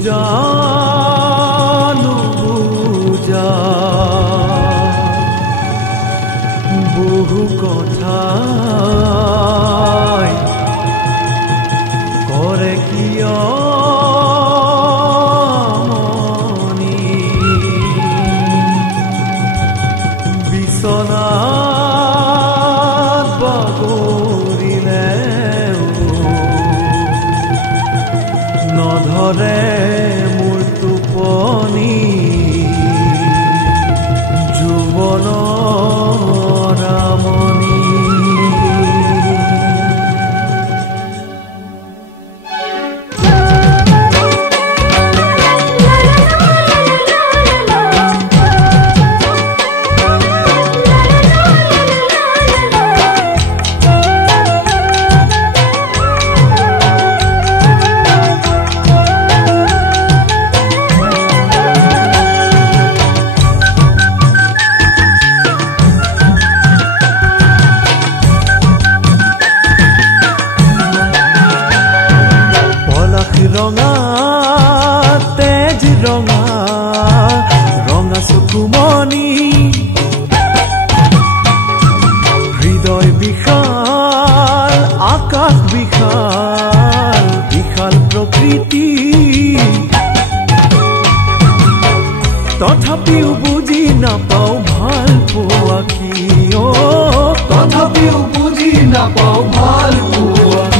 বুজা নুবুজা বহু কথা কৰে কিয় মনি বিচনাত বাগৰিলে নধৰে মোৰ টোপনি যৌৱনৰ আমনি ৰঙা তেজ ৰঙা ৰঙা চকুমনি হৃদয় বিশাল আকাশ বিশাল বিশাল প্ৰকৃতি তথাপিও বুজি নাপাওঁ ভাল পোৱা কিয় তথাপিও বুজি নাপাওঁ ভাল পোৱা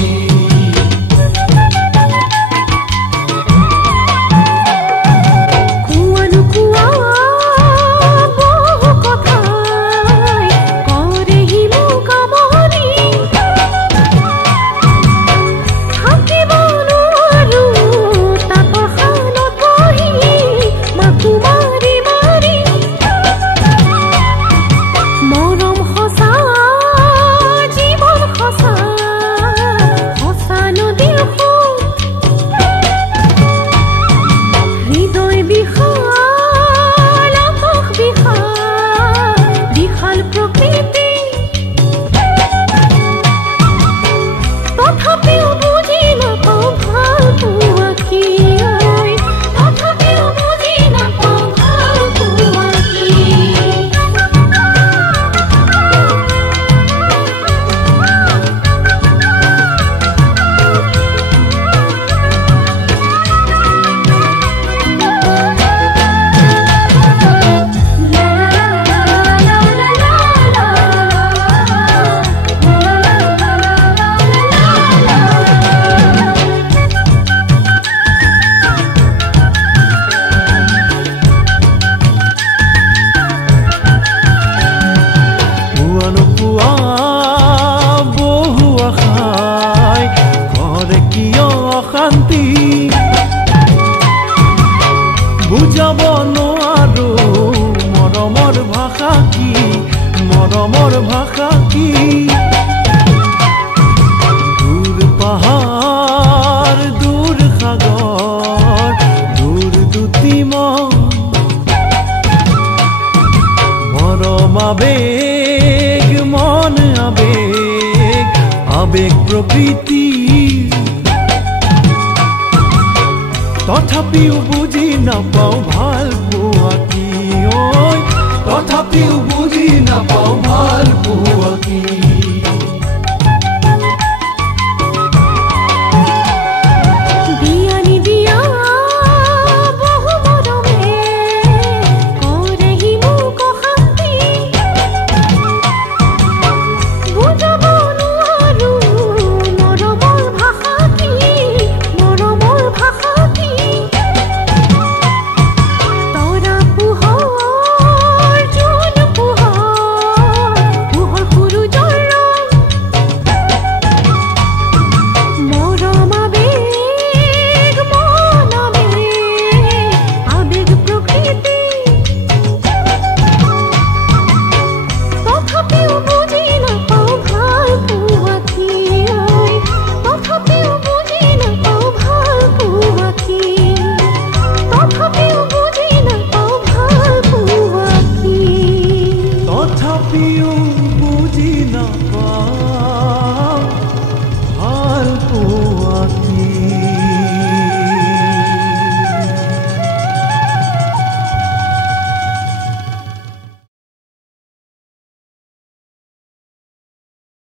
শান্তি বুজাব নোৱাৰো মৰমৰ ভাষা কি মৰমৰ ভাষা কি দূৰ পাহাৰ দূৰ সাগৰ দূৰ দুটি মৰম আবেগ মন আবেগ আবেগ প্ৰকৃতি তথাপিও বুজি নাপাওঁ ভাল পোৱা কি তথাপিও বুজি নাপাওঁ ভাল পোৱা কি